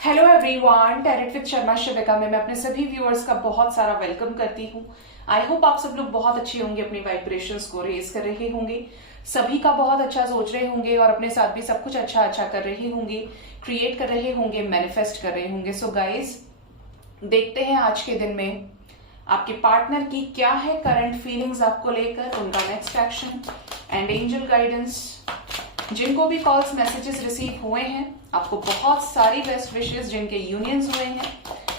Hello everyone, tarot with Sharma Shivika में मैं अपने सभी व्यूअर्स का बहुत सारा वेलकम करती हूँ। आई होप आप सब लोग बहुत अच्छे होंगे, अपनी वाइब्रेशंस को रेज कर रहे होंगे, सभी का बहुत अच्छा सोच रहे होंगे और अपने साथ भी सब कुछ अच्छा अच्छा कर रहे होंगे, क्रिएट कर रहे होंगे, मैनिफेस्ट कर रहे होंगे। सो गाइज, देखते हैं आज के दिन में आपके पार्टनर की क्या है करंट फीलिंग्स आपको लेकर, उनका next action and angel guidance. जिनको भी कॉल्स मैसेजेस रिसीव हुए हैं, आपको बहुत सारी बेस्ट विशेस। जिनके यूनियंस हुए हैं,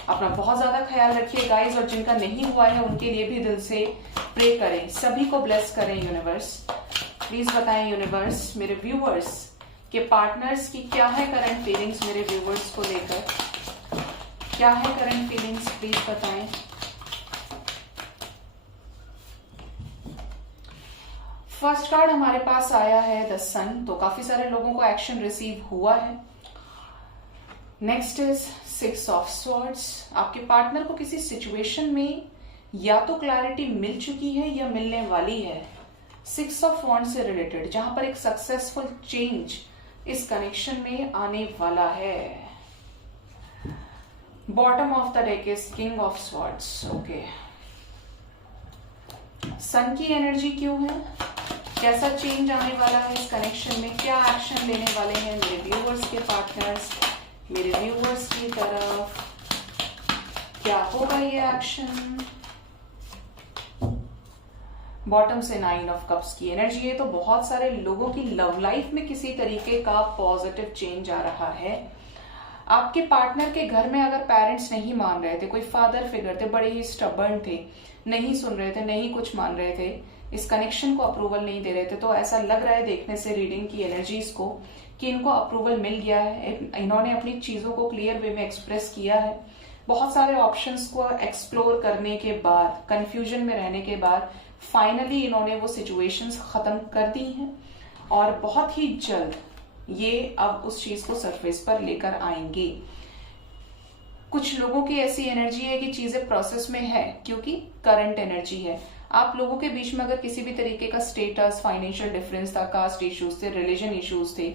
अपना बहुत ज्यादा ख्याल रखिए गाइस, और जिनका नहीं हुआ है उनके लिए भी दिल से प्रे करें, सभी को ब्लेस करें यूनिवर्स। प्लीज बताएं यूनिवर्स, मेरे व्यूअर्स के पार्टनर्स की क्या है करंट फीलिंग्स, मेरे व्यूअर्स को लेकर क्या है करंट फीलिंग्स, प्लीज बताएं। फर्स्ट कार्ड हमारे पास आया है द सन, तो काफी सारे लोगों को एक्शन रिसीव हुआ है। Next is 6 of swords. आपके पार्टनर को किसी सिचुएशन में या तो क्लैरिटी मिल चुकी है या मिलने वाली है 6 ऑफ वॉन्ड्स से रिलेटेड, जहां पर एक सक्सेसफुल चेंज इस कनेक्शन में आने वाला है। Bottom of the deck is king of swords. Okay, sun की एनर्जी क्यों है, कैसा चेंज आने वाला है इस कनेक्शन में, क्या एक्शन लेने वाले हैं मेरे व्यूअर्स के पार्टनर्स, मेरे व्यूअर्स की तरफ क्या होगा ये एक्शन। बॉटम से 9 ऑफ कप्स की एनर्जी है, तो बहुत सारे लोगों की लव लाइफ में किसी तरीके का पॉजिटिव चेंज आ रहा है। आपके पार्टनर के घर में अगर पेरेंट्स नहीं मान रहे थे, कोई फादर फिगर थे, बड़े ही स्टबर्न थे, नहीं सुन रहे थे, नहीं कुछ मान रहे थे, इस कनेक्शन को अप्रूवल नहीं दे रहे थे, तो ऐसा लग रहा है देखने से रीडिंग की एनर्जीज को कि इनको अप्रूवल मिल गया है। इन्होंने अपनी चीजों को क्लियर वे में एक्सप्रेस किया है। बहुत सारे ऑप्शंस को एक्सप्लोर करने के बाद, कंफ्यूजन में रहने के बाद फाइनली इन्होंने वो सिचुएशंस खत्म कर दी हैं और बहुत ही जल्द ये अब उस चीज को सरफेस पर लेकर आएंगे। कुछ लोगों की ऐसी एनर्जी है कि चीजें प्रोसेस में है, क्योंकि करंट एनर्जी है। आप लोगों के बीच में अगर किसी भी तरीके का स्टेटस, फाइनेंशियल डिफरेंस था, कास्ट इश्यूज थे, रिलीजन इश्यूज थे,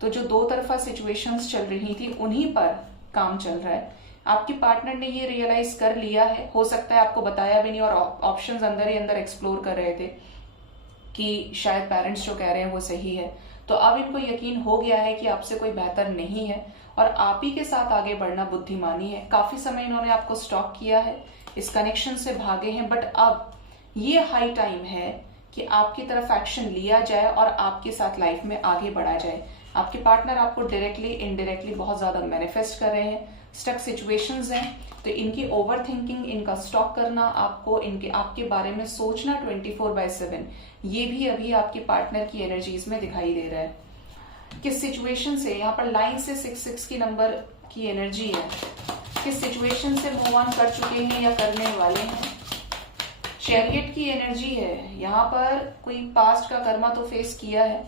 तो जो दो तरफा सिचुएशंस चल रही थी उन्हीं पर काम चल रहा है। आपके पार्टनर ने ये रियलाइज कर लिया है, हो सकता है आपको बताया भी नहीं और ऑप्शंस अंदर ही अंदर एक्सप्लोर कर रहे थे कि शायद पेरेंट्स जो कह रहे हैं वो सही है। तो अब इनको यकीन हो गया है कि आपसे कोई बेहतर नहीं है और आप ही के साथ आगे बढ़ना बुद्धिमानी है। काफी समय इन्होंने आपको स्टॉक किया है, इस कनेक्शन से भागे हैं, बट अब ये हाई टाइम है कि आपकी तरफ एक्शन लिया जाए और आपके साथ लाइफ में आगे बढ़ा जाए। आपके पार्टनर आपको डायरेक्टली इनडायरेक्टली बहुत ज्यादा मैनिफेस्ट कर रहे हैं, स्टक सिचुएशंस हैं, तो इनकी ओवर थिंकिंग, इनका स्टॉक करना, आपको आपके बारे में सोचना 24/7, ये भी अभी आपके पार्टनर की एनर्जीज में दिखाई दे रहा है। किस सिचुएशन से, यहाँ पर लाइन से 6 की नंबर की एनर्जी है, किस सिचुएशन से मूव ऑन कर चुके हैं या करने वाले हैं। चैरियट की एनर्जी है, यहाँ पर कोई पास्ट का कर्मा तो फेस किया है।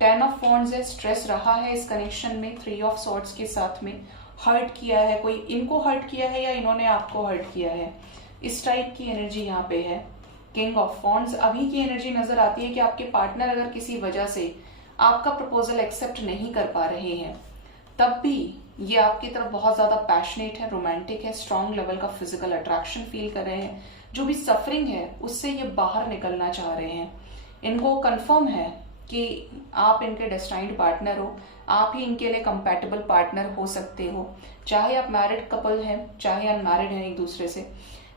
10 ऑफ वॉन्ड्स है, स्ट्रेस रहा है इस कनेक्शन में। 3 ऑफ सॉर्ड्स के साथ में हर्ट किया है, कोई इनको हर्ट किया है या इन्होंने आपको हर्ट किया है, इस टाइप की एनर्जी यहाँ पे है। किंग ऑफ वॉन्ड्स, अभी की एनर्जी नजर आती है कि आपके पार्टनर अगर किसी वजह से आपका प्रपोजल एक्सेप्ट नहीं कर पा रहे हैं, तब भी ये आपकी तरफ बहुत ज्यादा पैशनेट है, रोमांटिक है, स्ट्रॉन्ग लेवल का फिजिकल अट्रैक्शन फील कर रहे हैं। जो भी सफरिंग है उससे ये बाहर निकलना चाह रहे हैं। इनको कंफर्म है कि आप इनके डेस्टाइन्ड पार्टनर हो, आप ही इनके लिए कंपैटिबल पार्टनर हो सकते हो, चाहे आप मैरिड कपल हैं चाहे अनमैरिड हैं एक दूसरे से।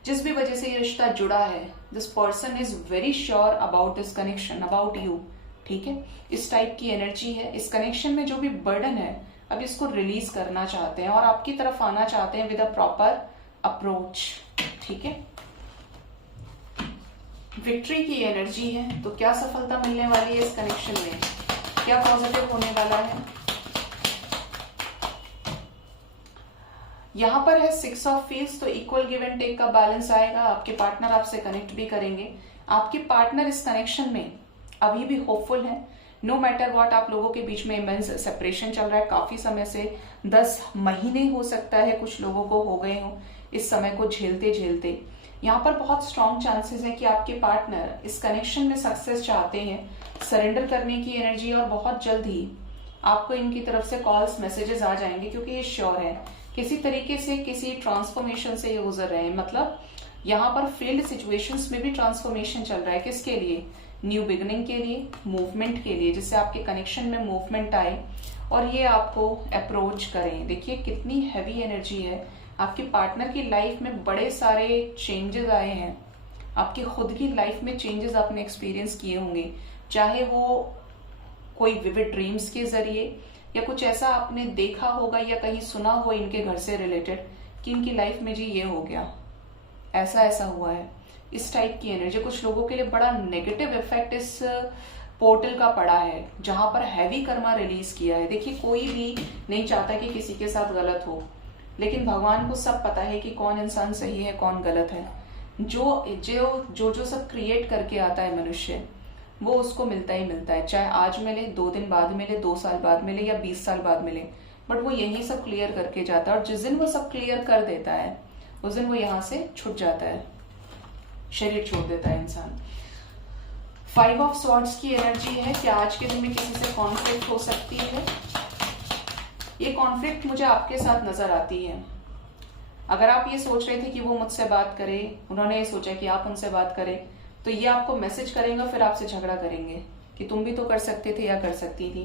जिस भी वजह से ये रिश्ता जुड़ा है, this person is very sure about this connection, about you, ठीक है। इस टाइप की एनर्जी है। इस कनेक्शन में जो भी बर्डन है अब इसको रिलीज करना चाहते हैं और आपकी तरफ आना चाहते हैं विद अ प्रॉपर अप्रोच, ठीक है। विक्ट्री की एनर्जी है, तो क्या सफलता मिलने वाली है इस कनेक्शन में, क्या पॉजिटिव होने वाला है। यहां पर है 6 ऑफ फील्ड्स, तो इक्वल गिव एंड टेक का बैलेंस आएगा। आपके पार्टनर आपसे कनेक्ट भी करेंगे। आपके पार्टनर इस कनेक्शन में अभी भी होपफुल है, नो मैटर व्हाट। आप लोगों के बीच में इमेंस सेपरेशन चल रहा है काफी समय से, 10 महीने हो सकता है कुछ लोगों को हो गए हों इस समय को झेलते झेलते। यहाँ पर बहुत स्ट्रॉन्ग चांसेस है कि आपके पार्टनर इस कनेक्शन में सक्सेस चाहते हैं, सरेंडर करने की एनर्जी, और बहुत जल्द ही आपको इनकी तरफ से कॉल्स मैसेजेस आ जाएंगे, क्योंकि ये श्योर है किसी तरीके से किसी ट्रांसफॉर्मेशन से ये गुजर रहे हैं। मतलब यहाँ पर फील्ड सिचुएशंस में भी ट्रांसफॉर्मेशन चल रहा है। किसके लिए? न्यू बिगनिंग के लिए, मूवमेंट के लिए, जिससे आपके कनेक्शन में मूवमेंट आए और ये आपको अप्रोच करें। देखिए कितनी हैवी एनर्जी है। आपके पार्टनर की लाइफ में बड़े सारे चेंजेस आए हैं। आपकी खुद की लाइफ में चेंजेस आपने एक्सपीरियंस किए होंगे, चाहे वो कोई विविड ड्रीम्स के जरिए या कुछ ऐसा आपने देखा होगा या कहीं सुना हो इनके घर से रिलेटेड कि इनकी लाइफ में जी ये हो गया, ऐसा ऐसा हुआ है। इस टाइप की एनर्जी कुछ लोगों के लिए बड़ा नेगेटिव इफेक्ट इस पोर्टल का पड़ा है, जहां पर हैवी कर्मा रिलीज किया है। देखिए कोई भी नहीं चाहता कि किसी के साथ गलत हो, लेकिन भगवान को सब पता है कि कौन इंसान सही है कौन गलत है। जो सब क्रिएट करके आता है मनुष्य, वो उसको मिलता ही मिलता है, चाहे आज मिले, 2 दिन बाद मिले, 2 साल बाद मिले या 20 साल बाद मिले, बट वो यही सब क्लियर करके जाता है। और जिस दिन वो सब क्लियर कर देता है उस दिन वो यहाँ से छूट जाता है, शरीर छोड़ देता है इंसान। 5 ऑफ स्वॉर्ड्स की एनर्जी है कि आज के दिन में किसी से कॉन्फ्लिक्ट हो सकती है। ये कॉन्फ्लिक्ट मुझे आपके साथ नजर आती है। अगर आप ये सोच रहे थे कि वो मुझसे बात करे, उन्होंने ये सोचा कि आप उनसे बात करें, तो ये आपको मैसेज करेंगे, फिर आपसे झगड़ा करेंगे कि तुम भी तो कर सकते थे या कर सकती थी।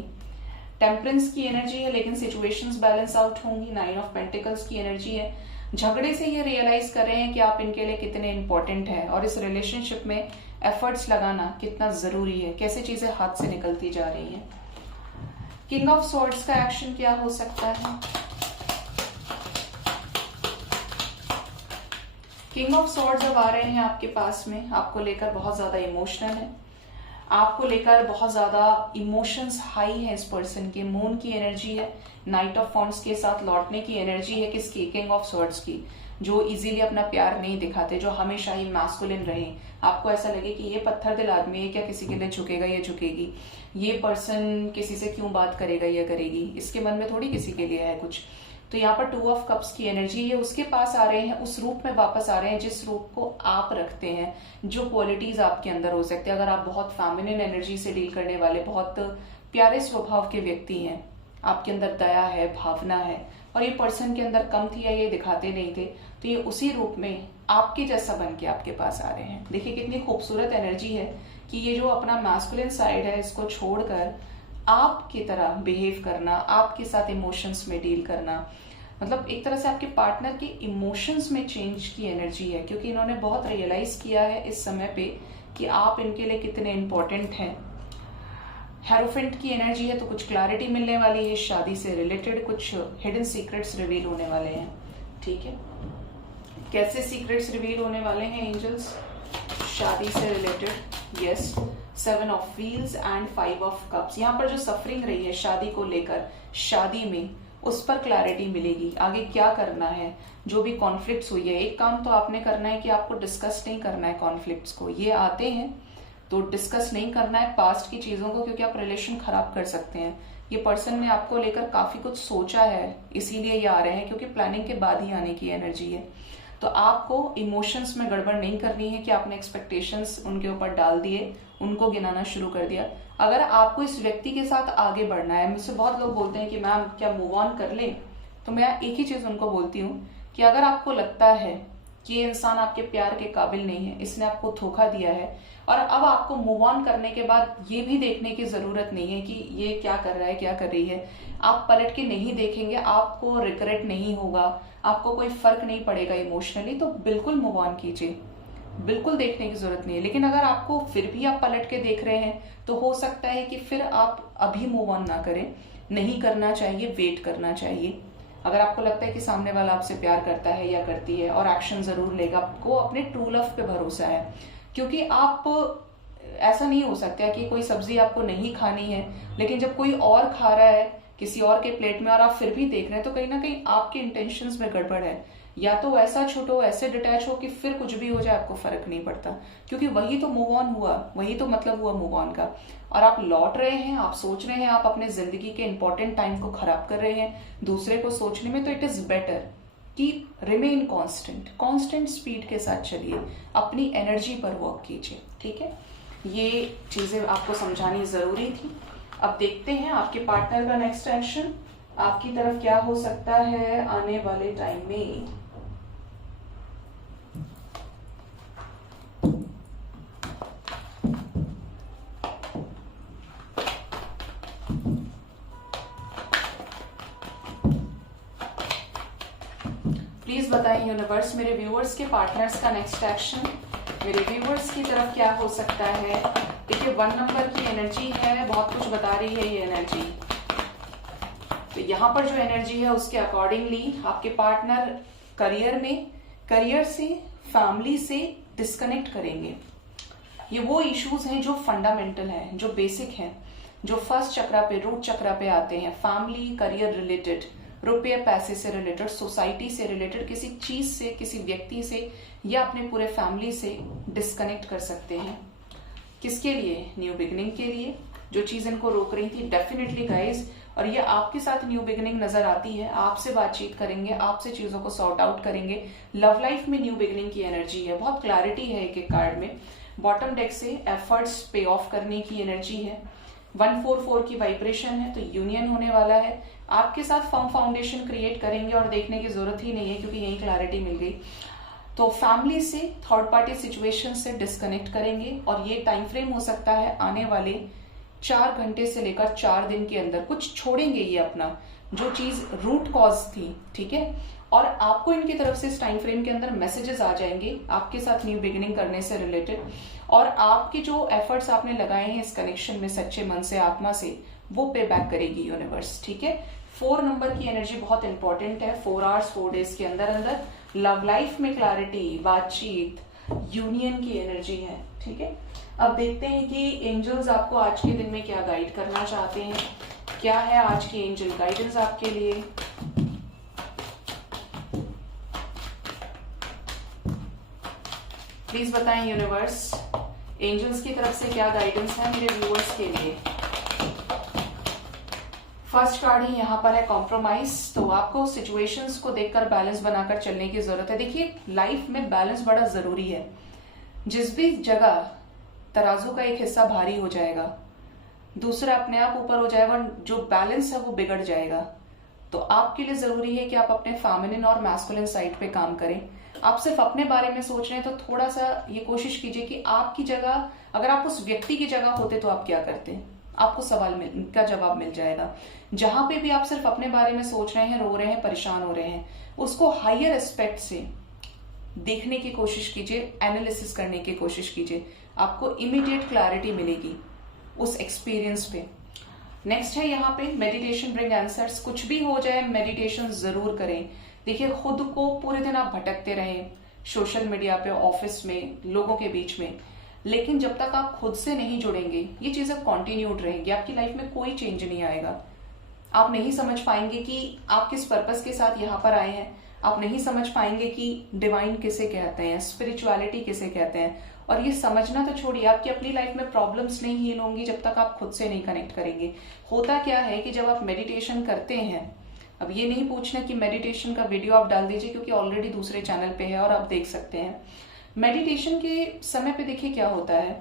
टेम्परेंस की एनर्जी है, लेकिन सिचुएशंस बैलेंस आउट होंगी। 9 ऑफ पेंटिकल्स की एनर्जी है। झगड़े से ये रियलाइज कर रहे हैं कि आप इनके लिए कितने इंपॉर्टेंट है और इस रिलेशनशिप में एफर्ट्स लगाना कितना जरूरी है, कैसे चीजें हाथ से निकलती जा रही हैं। किंग ऑफ स्वॉर्ड्स का एक्शन क्या हो सकता है? किंग ऑफ स्वॉर्ड्स अब आ रहे हैं आपके पास में, आपको लेकर बहुत ज्यादा इमोशनल है, आपको लेकर बहुत ज्यादा इमोशंस हाई है इस पर्सन के। मून की एनर्जी है, नाइट ऑफ वॉन्ड्स के साथ लौटने की एनर्जी है। किसकी? किंग ऑफ स्वॉर्ड्स की। जो इजीली अपना प्यार नहीं दिखाते, जो हमेशा ही मैस्कुलिन रहे। आपको ऐसा लगे कि ये पत्थर दिल आदमी है, क्या किसी के लिए झुकेगा या झुकेगी, ये पर्सन किसी से क्यों बात करेगा या करेगी, इसके मन में थोड़ी किसी के लिए है कुछ। तो यहाँ पर 2 ऑफ कप्स की एनर्जी, ये उसके पास आ रहे हैं, उस रूप में वापस आ रहे हैं जिस रूप को आप रखते हैं, जो क्वालिटीज आपके अंदर हो सकते हैं। अगर आप बहुत फेमिनिन एनर्जी से डील करने वाले, बहुत प्यारे स्वभाव के व्यक्ति हैं, आपके अंदर दया है, भावना है, और ये पर्सन के अंदर कम थी या ये दिखाते नहीं थे, तो ये उसी रूप में आपके जैसा बन के आपके पास आ रहे हैं। देखिए कितनी खूबसूरत एनर्जी है कि ये जो अपना मैस्कुलिन साइड है इसको छोड़कर आपकी तरह बिहेव करना, आपके साथ इमोशंस में डील करना, मतलब एक तरह से आपके पार्टनर के इमोशंस में चेंज की एनर्जी है, क्योंकि इन्होंने बहुत रियलाइज किया है इस समय पे कि आप इनके लिए कितने इंपॉर्टेंट हैं। हेरोफेंट की एनर्जी है, तो कुछ क्लैरिटी मिलने वाली है, शादी से रिलेटेड कुछ हिडन सीक्रेट्स रिवील होने वाले हैं। ठीक है, कैसे सीक्रेट्स रिवील होने वाले हैं एंजल्स? शादी से related, yes, 7 of wheels and 5 of cups. यहाँ पर जो सफरिंग रही है शादी को लेकर, शादी में, उस पर क्लैरिटी मिलेगी। आगे क्या करना है, जो भी कॉन्फ्लिक्ट्स हुई है, एक काम तो आपने करना है कि आपको डिस्कस नहीं करना है कॉन्फ्लिक्ट्स को। ये आते हैं तो डिस्कस नहीं करना है पास्ट की चीजों को, क्योंकि आप रिलेशन खराब कर सकते हैं। ये पर्सन ने आपको लेकर काफी कुछ सोचा है, इसीलिए ये आ रहे हैं, क्योंकि प्लानिंग के बाद ही आने की एनर्जी है। तो आपको इमोशंस में गड़बड़ नहीं करनी है कि आपने एक्सपेक्टेशंस उनके ऊपर डाल दिए, उनको गिनाना शुरू कर दिया। अगर आपको इस व्यक्ति के साथ आगे बढ़ना है, मुझसे बहुत लोग बोलते हैं कि मैम क्या मूव ऑन कर लें, तो मैं एक ही चीज उनको बोलती हूँ कि अगर आपको लगता है कि ये इंसान आपके प्यार के काबिल नहीं है, इसने आपको धोखा दिया है, और अब आपको मूव ऑन करने के बाद ये भी देखने की जरूरत नहीं है कि ये क्या कर रहा है, क्या कर रही है, आप पलट के नहीं देखेंगे, आपको रिग्रेट नहीं होगा, आपको कोई फर्क नहीं पड़ेगा इमोशनली, तो बिल्कुल मूव ऑन कीजिए, बिल्कुल देखने की जरूरत नहीं है। लेकिन अगर आपको फिर भी आप पलट के देख रहे हैं, तो हो सकता है कि फिर आप अभी मूव ऑन ना करें, नहीं करना चाहिए, वेट करना चाहिए। अगर आपको लगता है कि सामने वाला आपसे प्यार करता है या करती है और एक्शन जरूर लेगा, आपको अपने ट्रू लव पे भरोसा है, क्योंकि आप ऐसा नहीं हो सकता कि कोई सब्जी आपको नहीं खानी है, लेकिन जब कोई और खा रहा है किसी और के प्लेट में और आप फिर भी देख रहे हैं, तो कहीं ना कहीं आपके इंटेंशंस में गड़बड़ है। या तो ऐसा छूटो, ऐसे डिटैच हो कि फिर कुछ भी हो जाए आपको फर्क नहीं पड़ता, क्योंकि वही तो मूव ऑन हुआ, वही तो मतलब हुआ मूव ऑन का। और आप लौट रहे हैं, आप सोच रहे हैं, आप अपने जिंदगी के इंपॉर्टेंट टाइम को खराब कर रहे हैं दूसरे को सोचने में, तो इट इज बेटर कि रिमेन कांस्टेंट स्पीड के साथ चलिए, अपनी एनर्जी पर वर्क कीजिए। ठीक है, ये चीजें आपको समझानी जरूरी थी। अब देखते हैं आपके पार्टनर का नेक्स्ट एक्शन। आपकी तरफ क्या हो सकता है आने वाले टाइम में। प्लीज बताएं यूनिवर्स, मेरे व्यूअर्स के पार्टनर्स का नेक्स्ट एक्शन मेरे व्यूअर्स की तरफ क्या हो सकता है। देखिए 1 नंबर की एनर्जी है, बहुत कुछ बता रही है ये एनर्जी। तो यहाँ पर जो एनर्जी है उसके अकॉर्डिंगली आपके पार्टनर करियर से, फैमिली से डिस्कनेक्ट करेंगे। ये वो इश्यूज हैं जो फंडामेंटल हैं, जो बेसिक हैं, जो फर्स्ट चक्रा पे, रूट चक्रा पे आते हैं। फैमिली, करियर रिलेटेड, रुपये पैसे से रिलेटेड, सोसाइटी से रिलेटेड, किसी चीज से, किसी व्यक्ति से या अपने पूरे फैमिली से डिस्कनेक्ट कर सकते हैं। किसके लिए? न्यू बिगिनिंग के लिए। जो चीज इनको रोक रही थी, डेफिनेटली गाइज, और ये आपके साथ न्यू बिगिनिंग नजर आती है। आपसे बातचीत करेंगे, आपसे चीजों को सॉर्ट आउट करेंगे। लव लाइफ में न्यू बिगिनिंग की एनर्जी है, बहुत क्लैरिटी है एक एक कार्ड में। बॉटम डेक से एफर्ट्स पे ऑफ करने की एनर्जी है। 144 की वाइब्रेशन है, तो यूनियन होने वाला है। आपके साथ फर्म फाउंडेशन क्रिएट करेंगे और देखने की जरूरत ही नहीं है, क्योंकि यही क्लैरिटी मिल गई। तो फैमिली से, थर्ड पार्टी सिचुएशन से डिस्कनेक्ट करेंगे, और ये टाइम फ्रेम हो सकता है आने वाले 4 घंटे से लेकर 4 दिन के अंदर। कुछ छोड़ेंगे ये अपना, जो चीज रूट कॉज थी, ठीक है। और आपको इनकी तरफ से इस टाइम फ्रेम के अंदर मैसेजेस आ जाएंगे आपके साथ न्यू बिगिनिंग करने से रिलेटेड, और आपके जो एफर्ट्स आपने लगाए हैं इस कनेक्शन में सच्चे मन से, आत्मा से, वो पे बैक करेगी यूनिवर्स, ठीक है। 4 नंबर की एनर्जी बहुत इंपॉर्टेंट है। 4 आवर्स 4 डेज के अंदर अंदर लव लाइफ में क्लैरिटी, बातचीत, यूनियन की एनर्जी है, ठीक है। अब देखते हैं कि एंजल्स आपको आज के दिन में क्या गाइड करना चाहते हैं। क्या है आज की एंजल गाइडेंस आपके लिए। प्लीज बताएं यूनिवर्स, एंजल्स की तरफ से क्या गाइडेंस है मेरे व्यूअर्स के लिए। फर्स्ट कार्ड ही यहाँ पर है कॉम्प्रोमाइज। तो आपको सिचुएशंस को देखकर बैलेंस बनाकर चलने की जरूरत है। देखिए लाइफ में बैलेंस बड़ा जरूरी है। जिस भी जगह तराजू का एक हिस्सा भारी हो जाएगा, दूसरा अपने आप ऊपर हो जाएगा, जो बैलेंस है वो बिगड़ जाएगा। तो आपके लिए जरूरी है कि आप अपने फेमिनिन और मैस्कुलिन साइड पे काम करें। आप सिर्फ अपने बारे में सोच रहे हैं, तो थोड़ा सा ये कोशिश कीजिए कि आपकी जगह, अगर आप उस व्यक्ति की जगह होते तो आप क्या करते। आपको सवाल का जवाब मिल जाएगा। जहां पे भी आप सिर्फ अपने बारे में सोच रहे हैं, रो रहे हैं, परेशान हो रहे हैं, उसको हायर एस्पेक्ट से देखने की कोशिश कीजिए, एनालिसिस करने की कोशिश कीजिए। आपको इमीडिएट क्लैरिटी मिलेगी उस एक्सपीरियंस पे। नेक्स्ट है यहाँ पे मेडिटेशन ब्रिंग आंसर्स। कुछ भी हो जाए, मेडिटेशन जरूर करें। देखिए खुद को पूरे दिन आप भटकते रहें सोशल मीडिया पे, ऑफिस में, लोगों के बीच में, लेकिन जब तक आप खुद से नहीं जुड़ेंगे ये चीजें कॉन्टिन्यूड रहेंगी। आपकी लाइफ में कोई चेंज नहीं आएगा। आप नहीं समझ पाएंगे कि आप किस पर्पस के साथ यहाँ पर आए हैं। आप नहीं समझ पाएंगे कि डिवाइन किसे कहते हैं, स्पिरिचुअलिटी किसे कहते हैं। और ये समझना तो छोड़िए, आपकी अपनी लाइफ में प्रॉब्लम्स नहीं हील होंगी जब तक आप खुद से नहीं कनेक्ट करेंगे। होता क्या है कि जब आप मेडिटेशन करते हैं, अब ये नहीं पूछना कि मेडिटेशन का वीडियो आप डाल दीजिए, क्योंकि ऑलरेडी दूसरे चैनल पे है और आप देख सकते हैं। मेडिटेशन के समय पे देखिए क्या होता है,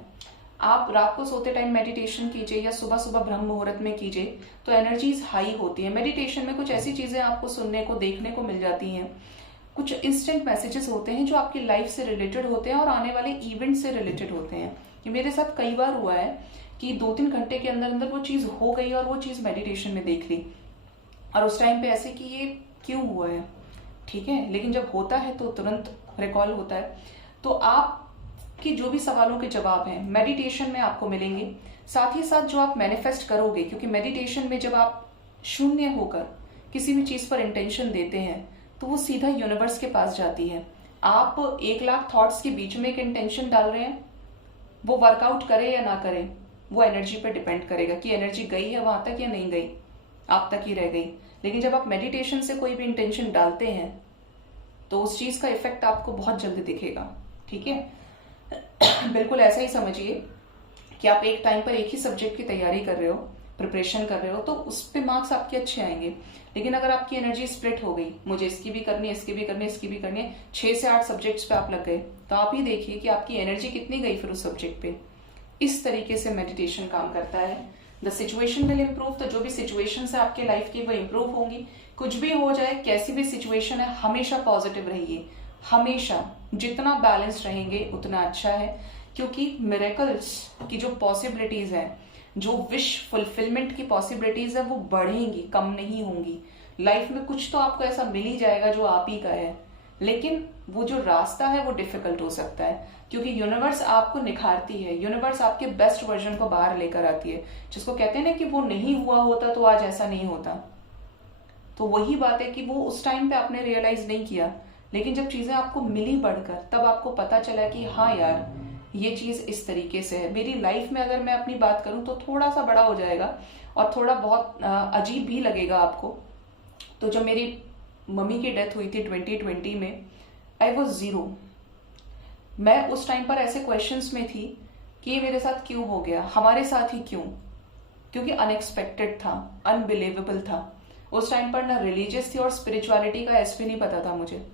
आप रात को सोते टाइम मेडिटेशन कीजिए या सुबह सुबह ब्रह्म मुहूर्त में कीजिए, तो एनर्जीज हाई होती है। मेडिटेशन में कुछ ऐसी चीजें आपको सुनने को, देखने को मिल जाती हैं। कुछ इंस्टेंट मैसेजेस होते हैं जो आपकी लाइफ से रिलेटेड होते हैं और आने वाले इवेंट से रिलेटेड होते हैं। ये मेरे साथ कई बार हुआ है कि 2-3 घंटे के अंदर अंदर वो चीज हो गई और वो चीज मेडिटेशन में देख ली, और उस टाइम पे ऐसे कि ये क्यों हुआ है, ठीक है। लेकिन जब होता है तो तुरंत रिकॉल होता है। तो आपके जो भी सवालों के जवाब हैं मेडिटेशन में आपको मिलेंगे। साथ ही साथ जो आप मैनिफेस्ट करोगे, क्योंकि मेडिटेशन में जब आप शून्य होकर किसी भी चीज पर इंटेंशन देते हैं तो वो सीधा यूनिवर्स के पास जाती है। आप 1 लाख थॉट्स के बीच में एक इंटेंशन डाल रहे हैं, वो वर्कआउट करे या ना करे वो एनर्जी पे डिपेंड करेगा कि एनर्जी गई है वहां तक या नहीं गई, आप तक ही रह गई। लेकिन जब आप मेडिटेशन से कोई भी इंटेंशन डालते हैं तो उस चीज का इफेक्ट आपको बहुत जल्दी दिखेगा, ठीक है। बिल्कुल ऐसा ही समझिए कि आप एक टाइम पर एक ही सब्जेक्ट की तैयारी कर रहे हो, प्रिपरेशन कर रहे हो, तो उस पे मार्क्स आपके अच्छे आएंगे। लेकिन अगर आपकी एनर्जी स्प्लिट हो गई, मुझे इसकी भी करनी है, इसकी भी करनी है, इसकी भी करनी है, 6 से 8 सब्जेक्ट्स पे आप लग गए, तो आप ही देखिए कि आपकी एनर्जी कितनी गई फिर उस सब्जेक्ट पे। इस तरीके से मेडिटेशन काम करता है। The situation will improve. तो जो भी सिचुएशन है आपके लाइफ की वो इम्प्रूव होंगी। कुछ भी हो जाए, कैसी भी सिचुएशन है, हमेशा पॉजिटिव रहिए। हमेशा जितना बैलेंस रहेंगे उतना अच्छा है, क्योंकि मिरेकल्स की जो पॉसिबिलिटीज है, जो विश फुलफिलमेंट की पॉसिबिलिटीज है, वो बढ़ेंगी, कम नहीं होंगी। लाइफ में कुछ तो आपको ऐसा मिल ही जाएगा जो आप ही का है, लेकिन वो जो रास्ता है वो डिफिकल्ट हो सकता है, क्योंकि यूनिवर्स आपको निखारती है, यूनिवर्स आपके बेस्ट वर्जन को बाहर लेकर आती है। जिसको कहते हैं ना कि वो नहीं हुआ होता तो आज ऐसा नहीं होता। तो वही बात है कि वो उस टाइम पे आपने रियलाइज नहीं किया, लेकिन जब चीजें आपको मिली बढ़कर, तब आपको पता चला कि हाँ यार, ये चीज इस तरीके से है। मेरी लाइफ में अगर मैं अपनी बात करूं तो थोड़ा सा बड़ा हो जाएगा और थोड़ा बहुत अजीब भी लगेगा आपको। तो जब मेरी मम्मी की डेथ हुई थी 2020 में, आई वॉज जीरो। मैं उस टाइम पर ऐसे क्वेश्चंस में थी कि ये मेरे साथ क्यों हो गया, हमारे साथ ही क्यों, क्योंकि अनएक्सपेक्टेड था, अनबिलीवेबल था। उस टाइम पर ना रिलीजियस थी और स्पिरिचुअलिटी का एस भी नहीं पता था मुझे।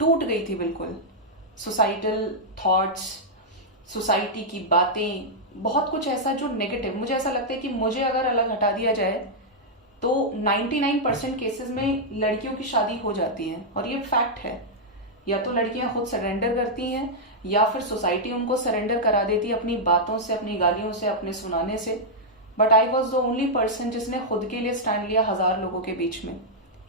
टूट गई थी बिल्कुल। सोसाइटल थॉट्स, सोसाइटी की बातें, बहुत कुछ ऐसा जो नेगेटिव, मुझे ऐसा लगता है कि मुझे अगर अलग हटा दिया जाए तो 99% केसेस में लड़कियों की शादी हो जाती है, और ये फैक्ट है। या तो लड़कियां खुद सरेंडर करती हैं, या फिर सोसाइटी उनको सरेंडर करा देती है अपनी बातों से, अपनी गालियों से, अपने सुनाने से। But I was the only person जिसने खुद के लिए स्टैंड लिया 1000 लोगों के बीच में।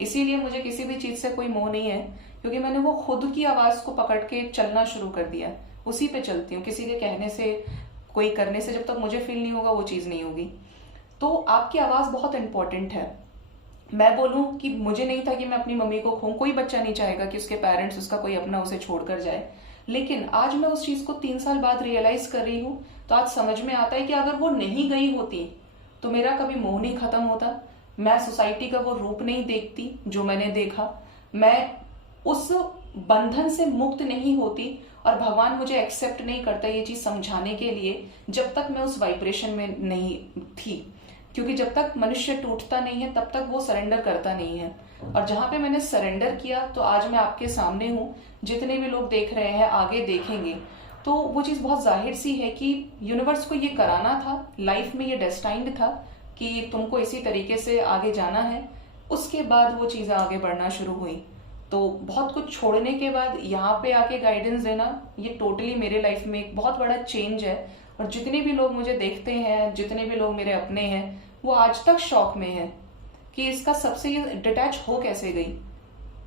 इसीलिए मुझे किसी भी चीज से कोई मोह नहीं है, क्योंकि मैंने वो खुद की आवाज को पकड़ के चलना शुरू कर दिया। उसी पे चलती हूँ, किसी के कहने से, कोई करने से जब तक मुझे फील नहीं होगा वो चीज नहीं होगी। तो आपकी आवाज बहुत इंपॉर्टेंट है। मैं बोलूं कि मुझे नहीं था कि मैं अपनी मम्मी को खो, कोई बच्चा नहीं चाहेगा कि उसके पेरेंट्स, उसका कोई अपना उसे छोड़कर जाए। लेकिन आज मैं उस चीज को 3 साल बाद रियलाइज कर रही हूँ, तो आज समझ में आता है कि अगर वो नहीं गई होती तो मेरा कभी मोह नहीं खत्म होता, मैं सोसाइटी का वो रूप नहीं देखती जो मैंने देखा, मैं उस बंधन से मुक्त नहीं होती, और भगवान मुझे एक्सेप्ट नहीं करता ये चीज समझाने के लिए, जब तक मैं उस वाइब्रेशन में नहीं थी। क्योंकि जब तक मनुष्य टूटता नहीं है तब तक वो सरेंडर करता नहीं है। और जहां पे मैंने सरेंडर किया, तो आज मैं आपके सामने हूं, जितने भी लोग देख रहे हैं आगे देखेंगे। तो वो चीज बहुत जाहिर सी है कि यूनिवर्स को ये कराना था, लाइफ में ये डेस्टाइन्ड था कि तुमको इसी तरीके से आगे जाना है। उसके बाद वो चीजें आगे बढ़ना शुरू हुई। तो बहुत कुछ छोड़ने के बाद यहाँ पे आके गाइडेंस देना, ये टोटली मेरे लाइफ में एक बहुत बड़ा चेंज है। और जितने भी लोग मुझे देखते हैं, जितने भी लोग मेरे अपने हैं, वो आज तक शॉक में है कि इसका सबसे ये डिटैच हो कैसे गई,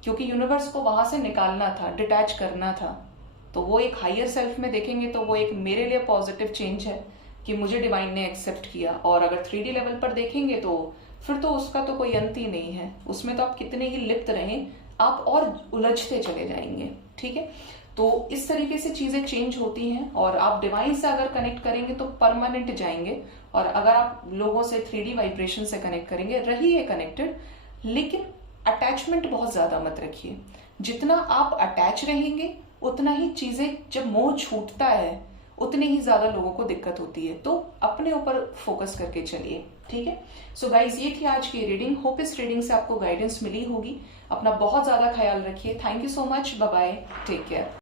क्योंकि यूनिवर्स को वहां से निकालना था, डिटैच करना था। तो वो एक हायर सेल्फ में देखेंगे तो वो एक मेरे लिए पॉजिटिव चेंज है कि मुझे डिवाइन ने एक्सेप्ट किया। और अगर 3D लेवल पर देखेंगे तो फिर तो उसका तो कोई अंत ही नहीं है, उसमें तो आप कितने ही लिप्त रहें, आप और उलझते चले जाएंगे। ठीक है, तो इस तरीके से चीजें चेंज होती हैं। और आप डिवाइन से अगर कनेक्ट करेंगे तो परमानेंट जाएंगे, और अगर आप लोगों से 3D वाइब्रेशन से कनेक्ट करेंगे, रहिए कनेक्टेड, लेकिन अटैचमेंट बहुत ज्यादा मत रखिए। जितना आप अटैच रहेंगे उतना ही चीजें, जब मोह छूटता है उतनी ही ज्यादा लोगों को दिक्कत होती है। तो अपने ऊपर फोकस करके चलिए। ठीक है, सो गाइज, ये थी आज की रीडिंग। होप इस रीडिंग से आपको गाइडेंस मिली होगी। अपना बहुत ज्यादा ख्याल रखिए। Thank you so much, bye bye, take care.